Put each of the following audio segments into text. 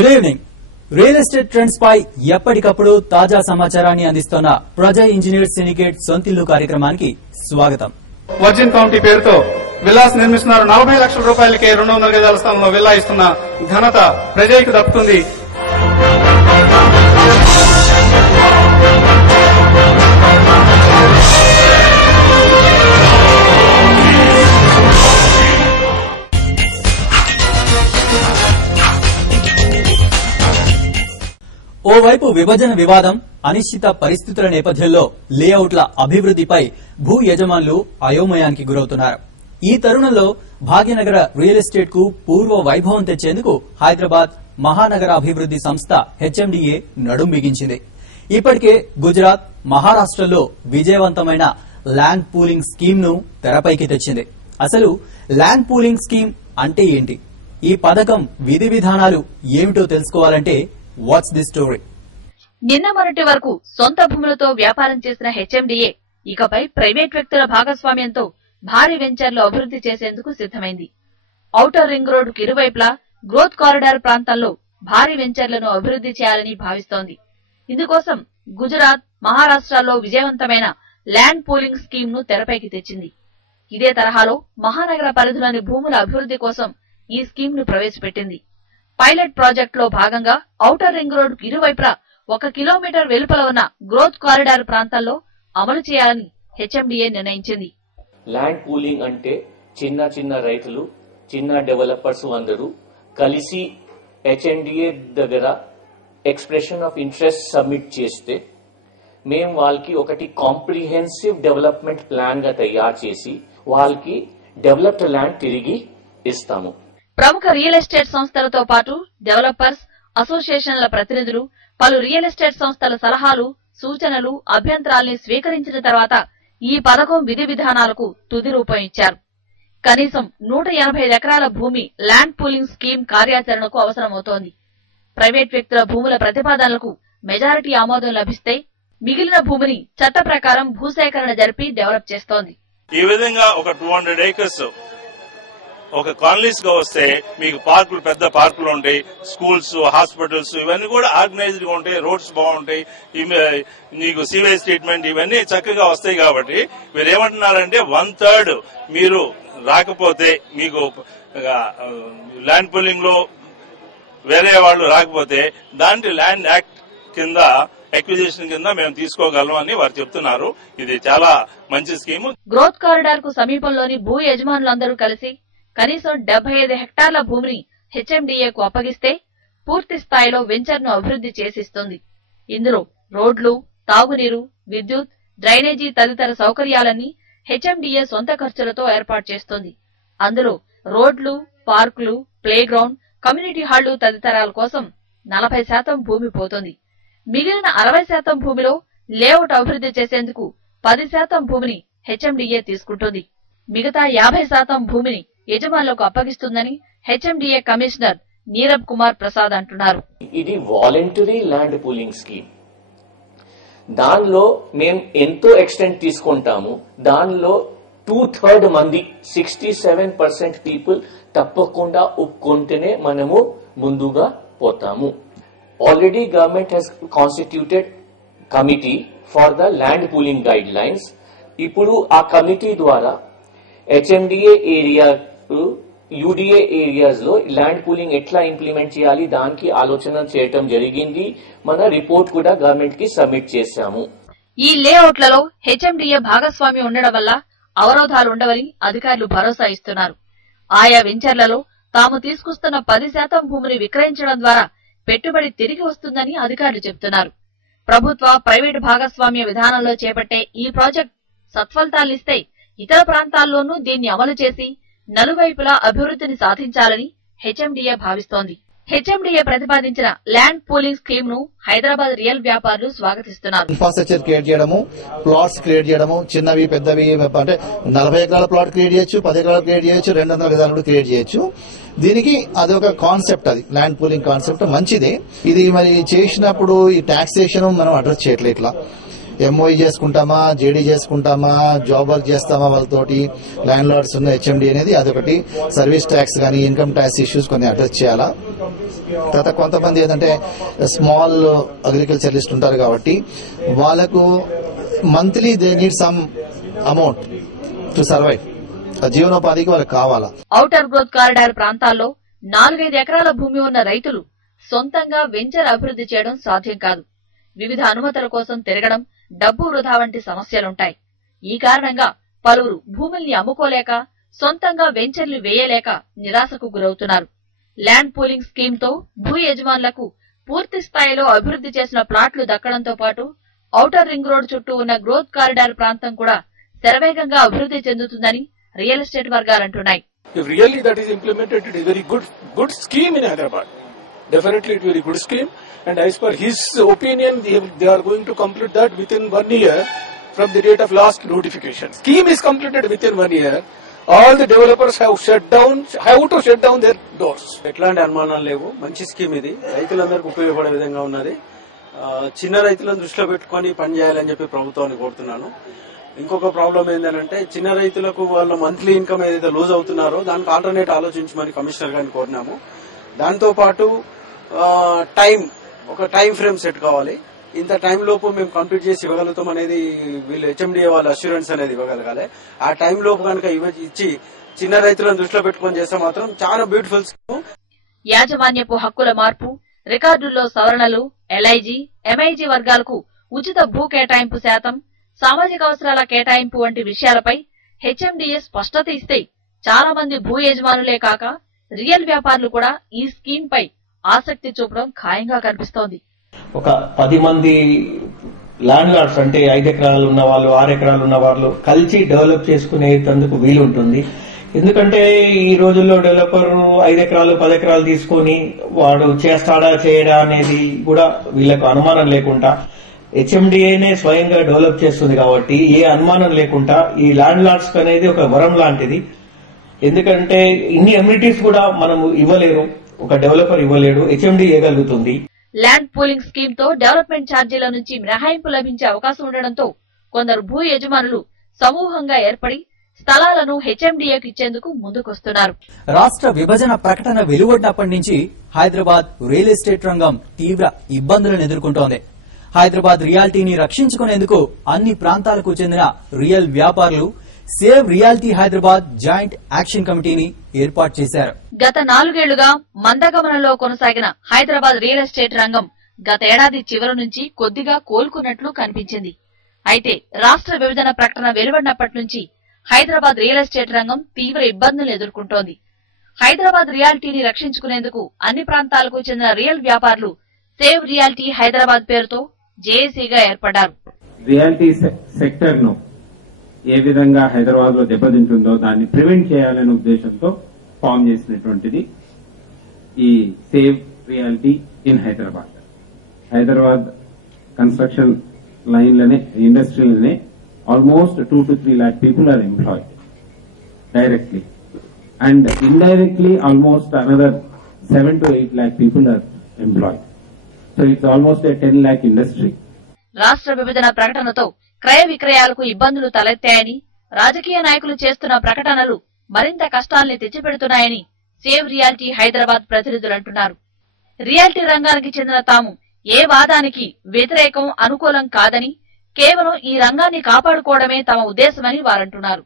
Good evening. Real estate trends పై ఎప్పటికప్పుడు తాజా సమాచారాన్ని అందిస్తున్న ప్రజా ఇంజనీర్ సిండికేట్ సొంతిల్లు కార్యక్రమానికి స్వాగతం. వర్జిన్ కౌంటీ పేరుతో విల్లాస్ నిర్మిస్తున్నారు. 40 లక్షల రూపాయలకే 200 గజాల స్థలంలో విల్లా ఇస్తున్న ఘనత ప్రజలకు దక్కుతుంది. ఓవైపు విభజన వివాదం, అనిశ్చిత పరిస్థితుల నేపథ్యంలో లేఅవుట్ల అభివృద్దిపై భూ యజమానులు అయోమయానికి గురవుతున్నారు. ఈ తరుణంలో భాగ్యనగర రియల్ ఎస్టేట్ కు పూర్వ వైభవం తెచ్చేందుకు హైదరాబాద్ మహానగర అభివృద్ది సంస్థ హెచ్ఎండిఏ నడుం బిగించింది. ఇప్పటికే గుజరాత్, మహారాష్టల్లో విజయవంతమైన ల్యాండ్ పూలింగ్ స్కీమ్ ను తెరపైకి తెచ్చింది. అసలు ల్యాండ్ పూలింగ్ స్కీమ్ అంటే ఏంటి? ఈ పథకం విధి విధానాలు ఏమిటో తెలుసుకోవాలంటే వాట్స్ ది స్టోరీ. నిన్న మొన్నటి వరకు సొంత భూములతో వ్యాపారం చేసిన హెచ్ఎండిఏ ఇకపై ప్రైవేట్ వ్యక్తుల భాగస్వామ్యంతో భారీ వెంచర్లు అభివృద్ది చేసేందుకు సిద్దమైంది. ఔటర్ రింగ్ రోడ్డుకు ఇరువైపులా గ్రోత్ కారిడార్ ప్రాంతంలో భారీ వెంచర్లను అభివృద్ది చేయాలని భావిస్తోంది. ఇందుకోసం గుజరాత్, మహారాష్ట్రలో విజయవంతమైన ల్యాండ్ పూలింగ్ స్కీమ్ ను తెరపైకి తెచ్చింది. ఇదే తరహాలో మహానగర పరిధిలోని భూముల అభివృద్ది కోసం ఈ స్కీమ్ ను ప్రవేశపెట్టింది. పైలట్ ప్రాజెక్ట్ లో భాగంగా ఔటర్ రింగ్ రోడ్డుకు ఇరువైపులా 1 కిలోమీటర్ వెలుపల ఉన్న గ్రోత్ కారిడార్ ప్రాంతాల్లో అమలు చేయాలని హెచ్ఎండిఏ నిర్ణయించింది. ల్యాండ్ పూలింగ్ అంటే చిన్న చిన్న రైతులు, చిన్న డెవలపర్స్ అందరూ కలిసి హెచ్ఎండిఏ దగ్గర ఎక్స్ప్రెషన్ ఆఫ్ ఇంట్రెస్ట్ సబ్మిట్ చేస్తే మేము వాళ్ళకి ఒకటి కాంప్రిహెన్సివ్ డెవలప్మెంట్ ప్లాన్ గా తయారు చేసి వాళ్ళకి డెవలప్డ్ ల్యాండ్ తిరిగి ఇస్తాము. ప్రముఖ రియల్ ఎస్టేట్ సంస్థలతో పాటు డెవలపర్స్ అసోసియేషన్ల ప్రతినిధులు పలు రియల్ ఎస్టేట్ సంస్థల సలహాలు, సూచనలు, అభ్యంతరాల్ని స్వీకరించిన తర్వాత ఈ పథకం విధి విధానాలకు తుది రూపం ఇచ్చారు. కనీసం 185 ఎకరాల భూమి ల్యాండ్ పూలింగ్ స్కీమ్ కార్యాచరణకు అవసరమవుతోంది. ప్రైవేట్ వ్యక్తుల భూముల ప్రతిపాదనలకు మెజారిటీ ఆమోదం లభిస్తే మిగిలిన భూమిని చట్ట ప్రకారం భూసేకరణ జరిపి డెవలప్ చేస్తోంది. ఈ విధంగా ఒక 200 ఏకర్స్ ఒక కాలనీస్ గా వస్తే మీకు పార్కులు, పెద్ద పార్కులు ఉంటాయి, స్కూల్స్, హాస్పిటల్స్ ఇవన్నీ కూడా ఆర్గనైజ్డ్ గా ఉంటాయి, రోడ్స్ బాగుంటాయి, మీకు సీవేజ్ ట్రీట్మెంట్ ఇవన్నీ చక్కగా వస్తాయి. కాబట్టి మీరు ఏమంటున్నారంటే 1/3 మీరు రాకపోతే, మీకు ల్యాండ్ పూలింగ్ లో వేరే వాళ్ళు రాకపోతే దాంట్లో ల్యాండ్ యాక్ట్ కింద ఎక్విజిషన్ కింద మేము తీసుకోగలం అని వారు చెప్తున్నారు. ఇది చాలా మంచి స్కీమ్. గ్రోత్ కారిడార్ కు సమీపంలోని భూ యజమానులందరూ కలిసి కనీసం 75 హెక్టార్ల భూమిని హెచ్ఎండిఏకు అప్పగిస్తే పూర్తి స్థాయిలో వెంచర్ ను అభివృద్ది చేసిస్తుంది. ఇందులో రోడ్లు, తాగునీరు, విద్యుత్, డ్రైనేజీ తదితర సౌకర్యాలన్నీ హెచ్ఎండిఏ సొంత ఖర్చులతో ఏర్పాటు చేస్తోంది. అందులో రోడ్లు, పార్కులు, ప్లే గ్రౌండ్, కమ్యూనిటీ హాళ్లు తదితరాల కోసం 40% భూమి పోతుంది. మిగిలిన 60% భూమిలో లేఅవుట్ అభివృద్ది చేసేందుకు 10% భూమిని హెచ్ఎండిఏ తీసుకుంటుంది. మిగతా 50% భూమిని యజమానులకు అప్పగిస్తుందని హెచ్ఎండిఏ కమిషనర్ నీరబ్ కుమార్ ప్రసాద్ అంటున్నారు. ఇది వాలంటరీ ల్యాండ్ పూలింగ్ స్కీమ్. దానిలో మేము ఎంతో ఎక్స్టెంట్ తీసుకుంటాము. దానిలో 2/3 మంది 67% పీపుల్ తప్పకుండా ఒప్పుకుంటేనే మనము ముందుగా పోతాము. Already government has constituted committee for the land pooling guide lines. ఇప్పుడు ఆ కమిటీ ద్వారా హెచ్ఎండిఏ ఏరియా, యూడిఏ ఏరియాస్ లో ల్యాండ్ పూలింగ్ ఎట్లా ఇంప్లిమెంట్ చేయాలి దానికి ఆలోచన చేయటం జరిగింది. మన రిపోర్ట్ కూడా గవర్నమెంట్ కి సబ్మిట్ చేశాము. ఈ లేఅవుట్లలో హెచ్ఎండిఏ భాగస్వామ్యం ఉండడం వల్ల అవరోధాలు ఉండవని అధికారులు భరోసా ఇస్తున్నారు. ఆయా వెంచర్లలో తాము తీసుకొస్తున్న 10% భూమిని విక్రయించడం ద్వారా పెట్టుబడి తిరిగి వస్తుందని అధికారులు చెబుతున్నారు. ప్రభుత్వ, ప్రైవేటు భాగస్వామ్య విధానంలో చేపట్టే ఈ ప్రాజెక్ట్ సత్ఫలితాలిస్తే ఇతర ప్రాంతాల్లోనూ దీన్ని అమలు చేసి నలువైపులా అభివృద్ధిని సాధించాలని హెచ్ఎండిఏ భావిస్తోంది. హెచ్ఎండిఏ ప్రతిపాదించిన ల్యాండ్ పూలింగ్ స్కీమ్ ను హైదరాబాద్ రియల్ వ్యాపారులు స్వాగతిస్తున్నారు. ఇన్ఫ్రాస్ట్రక్చర్ క్రియేట్ చేయడము, ప్లాట్స్ క్రియేట్ చేయడము, చిన్నవి పెద్దవి అంటే 40 ఎకరాల ప్లాట్ క్రియేట్ చేయొచ్చు, 10 ఎకరాలు క్రియేట్ చేయొచ్చు, 200 గజాలు కూడా క్రియేట్ చేయొచ్చు. దీనికి అదొక కాన్సెప్ట్, అది ల్యాండ్ పూలింగ్ కాన్సెప్ట్ మంచిదే. ఇది మరి చేసినప్పుడు ఈ టాక్సేషన్ మనం అడ్రస్ చేయట్లేదు. ఇట్లా ఎంఓఈ చేసుకుంటామా, జేడీ చేసుకుంటామా, జాబ్ వర్క్ చేస్తామా వాళ్ళతోటి, ల్యాండ్ లార్డ్స్ ఉన్న హెచ్ఎండి అనేది అదొకటి. సర్వీస్ ట్యాక్స్ కానీ ఇన్కమ్ ట్యాక్స్ ఇష్యూస్ కొన్ని అడ్రస్ చేయాలా. తర్వాత కొంతమంది ఏంటంటే స్మాల్ అగ్రికల్చరలిస్ట్ ఉంటారు కాబట్టి వాళ్ళకు monthly they need some amount to survive, జీవనోపాధికి వాళ్ళకి కావాలా. ఔటర్ గ్రోత్ కారిడార్ ప్రాంతాల్లో 4-5 ఎకరాల భూమి ఉన్న రైతులు సొంతంగా వెంచర్ అభివృద్ధి చేయడం సాధ్యం కాదు. వివిధ అనుమతుల కోసం తిరగడం, డబ్బు వృధా వంటి సమస్యలుంటాయి. ఈ కారణంగా పలువురు భూముల్ని అమ్ముకోలేక, సొంతంగా వెంచర్లు వేయలేక నిరాశకు గురవుతున్నారు. ల్యాండ్ పూలింగ్ స్కీమ్ తో భూ యజమానులకు పూర్తి స్థాయిలో అభివృద్ధి చేసిన ప్లాట్లు దక్కడంతో పాటు ఔటర్ రింగ్ రోడ్ చుట్టూ ఉన్న గ్రోత్ కారిడార్ ప్రాంతం కూడా శరవేగంగా అభివృద్ధి చెందుతుందని రియల్ ఎస్టేట్ వర్గాలంటున్నాయి. If really that is implemented, it is very good scheme in Hyderabad. Definitely it is very good scheme, and as per his opinion, they are going to complete that within 1 year from the date of last notification. Scheme is completed within 1 year. All the developers have to shut down their doors. ఎట్లాంటి అనుమానాలు లేవు. మంచి scheme ఇది, రైతులందరికీ ఉపయోగపడే విధంగా ఉన్నది. చిన్న రైతులను దృష్టిలో పెట్టుకుని పనిచేయాలని చెప్పి ప్రభుత్వాన్ని కోరుతున్నాను. ఇంకొక ప్రాబ్లం ఏంటంటే చిన్న రైతులకు వాళ్ళ మంత్లీ ఇన్కమ్ ఏదైతే లూజ్ అవుతున్నారో దానికి ఆల్టర్నేట్ ఆలోచించమని కమిషనర్ గారిని కోరినాము. దాంతో పాటు ఒక టైం ఫ్రేమ్ సెట్ కావాలి. ఇంత టైం లోపు మేము కంప్లీట్ చేసి ఇవ్వగలుగుతాం అనేది వీళ్ళు హెచ్ఎండిఏ వాళ్ళ అష్యూరెన్స్ అనేది ఇవ్వగలగాలి. ఆ టైం లోపు కనుక ఇచ్చి చిన్న రైతులను దృష్టిలో పెట్టుకుని చేస్తే మాత్రం చాలా బ్యూటిఫుల్ స్కీమ్. యాజమాన్యపు హక్కుల మార్పు, రికార్డుల్లో సవరణలు, ఎల్ఐజీ, ఎంఐజీ వర్గాలకు ఉచిత భూ కేటాయింపు శాతం, సామాజిక అవసరాల కేటాయింపు వంటి విషయాలపై హెచ్ఎండిఏ స్పష్టత ఇస్తే చాలా మంది భూ యజమానులే కాక రియల్ వ్యాపారులు కూడా ఈ స్కీమ్ పై ఆసక్తి చూపడం ఖాయంగా కనిపిస్తోంది. ఒక 10 మంది ల్యాండ్ లార్డ్స్ అంటే 5 ఎకరాలు ఉన్న వాళ్ళు, 6 ఎకరాలు ఉన్న వాళ్ళు కలిసి డెవలప్ చేసుకునేందుకు వీలుంటుంది. ఎందుకంటే ఈ రోజుల్లో డెవలపర్ 5 ఎకరాలు 10 ఎకరాలు తీసుకుని వాడు చేస్తాడా చేయడా అనేది కూడా వీళ్లకు అనుమానం లేకుండా హెచ్ఎండిఏనే స్వయంగా డెవలప్ చేస్తుంది కాబట్టి ఏ అనుమానం లేకుండా ఈ ల్యాండ్ లార్డ్స్ అనేది ఒక వరం లాంటిది. ఎందుకంటే ఇన్ని అమ్యూనిటీస్ కూడా మనము ఇవ్వలేరు, ఒక డెవలపర్ ఇవ్వలేడు, హెచ్ఎండి ఇవ్వగలుగుతుంది. ల్యాండ్ పూలింగ్ స్కీమ్ తో డెవలప్మెంట్ ఛార్జీల నుంచి మినహాయింపు లభించే అవకాశం ఉండడంతో కొందరు భూ యజమానులు సమూహంగా ఏర్పడి స్థలాలను హెచ్ఎండిఏకు ఇచ్చేందుకు ముందుకొస్తున్నారు. రాష్ట్ర విభజన ప్రకటన వెలువడినప్పటి నుంచి హైదరాబాద్ రియల్ ఎస్టేట్ రంగం తీవ్ర ఇబ్బందులను ఎదుర్కొంటోంది. హైదరాబాద్ రియాలిటీని రక్షించుకునేందుకు అన్ని ప్రాంతాలకు చెందిన రియల్ వ్యాపారులు save reality Hyderabad joint action కమిటీని ఏర్పాటు చేశారు. గత 4 ఏళ్లుగా మందగమనంలో కొనసాగిన హైదరాబాద్ రియల్ ఎస్టేట్ రంగం గత ఏడాది చివరి నుంచి కొద్దిగా కోలుకున్నట్లు కనిపించింది. అయితే రాష్ట్ర విభజన ప్రకటన వెలువడినప్పటి నుంచి హైదరాబాద్ రియల్ ఎస్టేట్ రంగం తీవ్ర ఇబ్బందులు ఎదుర్కొంటోంది. హైదరాబాద్ రియాలిటీని రక్షించుకునేందుకు అన్ని ప్రాంతాలకు చెందిన రియల్ వ్యాపారులు సేవ్ రియాలిటీ హైదరాబాద్ పేరుతో జేఏసీగా ఏర్పడ్డారు. రియాలిటీ సెక్టర్ ను ఏ విధంగా హైదరాబాద్ లో దెబ్బతింటుందో దాన్ని ప్రివెంట్ చేయాలనే ఉద్దేశంతో ఫామ్ చేసినటువంటిది ఈ save reality in Hyderabad. Hyderabad construction లైన్లనే ఇండస్ట్రీలనే almost 2 to 3 lakh people are employed directly, and indirectly almost another 7 to 8 lakh people are employed. So it's almost a 10 lakh industry. రాష్ట్ర విభజన ప్రకటనతో క్రయ విక్రయాలకు ఇబ్బందులు తలెత్తాయని, రాజకీయ నాయకులు చేస్తున్న ప్రకటనలు మరింత కష్టాల్ని తెచ్చిపెడుతున్నాయని సేవ్ రియాలిటీ హైదరాబాద్ ప్రతినిధులు అంటున్నారు. రియాలిటీ రంగానికి చెందిన తాము ఏ వాదానికి వ్యతిరేకం, అనుకూలం కాదని, కేవలం ఈ రంగాన్ని కాపాడుకోవడమే తమ ఉద్దేశమని వారంటున్నారు.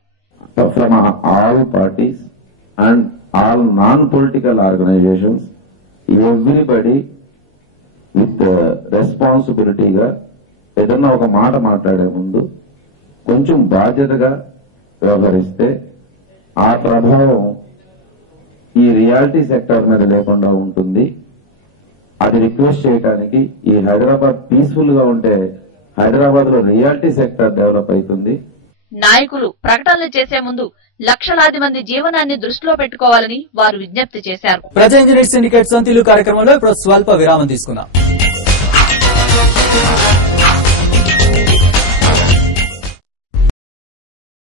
From all parties and all non-political organizations, everybody with responsibility గా ఏదన్నా ఒక మాట మాట్లాడే ముందు కొంచెం బాధ్యతగా వ్యవహరిస్తే ఆ ప్రభావం ఈ రియాలిటీ సెక్టర్ మీద లేకుండా ఉంటుంది. అది రిక్వెస్ట్ చేయడానికి ఈ హైదరాబాద్ పీస్ఫుల్ గా ఉంటే హైదరాబాద్ లో రియాలిటీ సెక్టర్ డెవలప్ అవుతుంది. నాయకులు ప్రకటనలు చేసే ముందు లక్షలాది మంది జీవనాన్ని దృష్టిలో పెట్టుకోవాలని వారు విజ్ఞప్తి చేశారు. ప్రజా ఇంజనీర్ సిండికేట్ సొంతిల్లు కార్యక్రమంలో ఇప్పుడు స్వల్ప విరామం తీసుకుందాం.